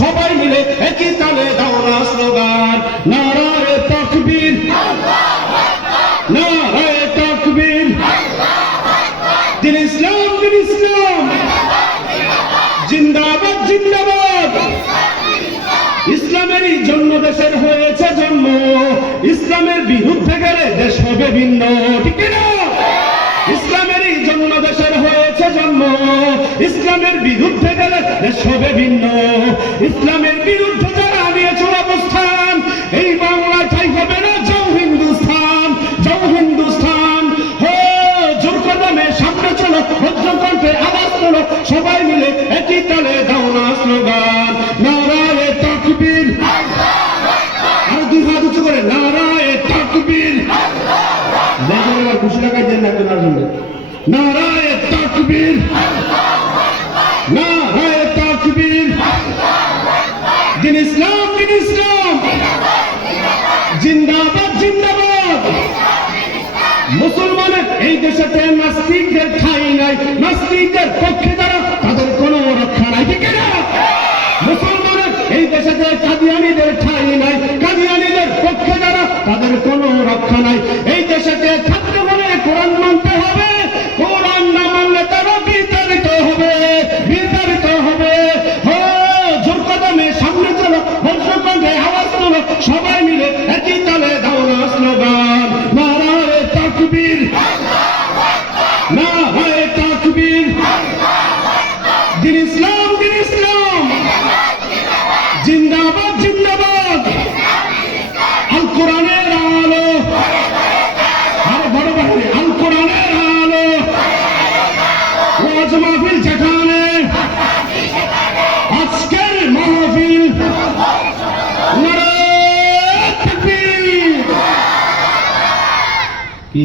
সবাই মিলে একই তালে দাও না স্লোগান, নারায়ে তাকবীর, নারায়ে তাকবীর, দিন ইসলাম, দিন ইসলাম, জিন্দাবাদ, জিন্দাবাদ। ইসলামেরই জন্য দেশের হয়েছে জন্ম, ইসলামের বিরুদ্ধে গেলে দেশ হবে ভিন্ন, ঠিক না? ইসলামেরই জন্য দেশের হয়েছে জন্ম, ইসলামের বিরুদ্ধে গেলে দেশ হবে ভিন্ন। ইসলামের বিরুদ্ধে যারা নিয়েছে অবস্থান, এই বাংলায় ঠাই হবে না, যাও হিন্দুস্তান, যাও হিন্দুস্তান। হো জোর কদমে সামনে চলো, বজ্রকণ্ঠে আওয়াজ তোলো, সবাই মিলে একই তালে দাও না স্লোগান, নারায়ে তাকবীর, আর দুই হাত উঁচু করে নারায়ে তাকবীর। দেখেন এবার খুশি লাগাই দেন না আপনার জন্য, নারায়ে তাকবীর, নারায়ে তাকবীর, দিন ইসলাম, দিন ইসলাম, জিন্দাবাদ, জিন্দাবাদ। মুসলমানের এই দেশেতে নাস্তিকদের ঠাঁই নাই, নাস্তিকদের পক্ষে যারা তাদের কোনো রক্ষা নাই, ঠিক না? মুসলমানের এই দেশেতে কাদিয়ানীদের ঠাঁই নাই, কাদিয়ানীদের পক্ষে যারা তাদের কোনো রক্ষা নাই। এই দেশেতে থাকতে হলে কোরআন মানতে হবে, কোরআন না মানলে তারা বিতাড়িত হবে, বিতাড়িত হবে। হো জোর কদমে সামনে চলো, বজ্রকণ্ঠে আওয়াজ তোলো, সবাই মিলে একই তালে দাও না স্লোগান, নারায়ে তাকবীর, নারায়ে তাকবীর, দিন ইসলাম, দিন ইসলাম, জিন্দাবাদ, জিন্দাবাদ। আল কোরআনের আলো, আরো বড় বাহিনী, আল কোরআনের আলো, ওয়াজ মাহফিল যেখানে, আজকের মাহফিল, নারায়ে তাকবীর। কি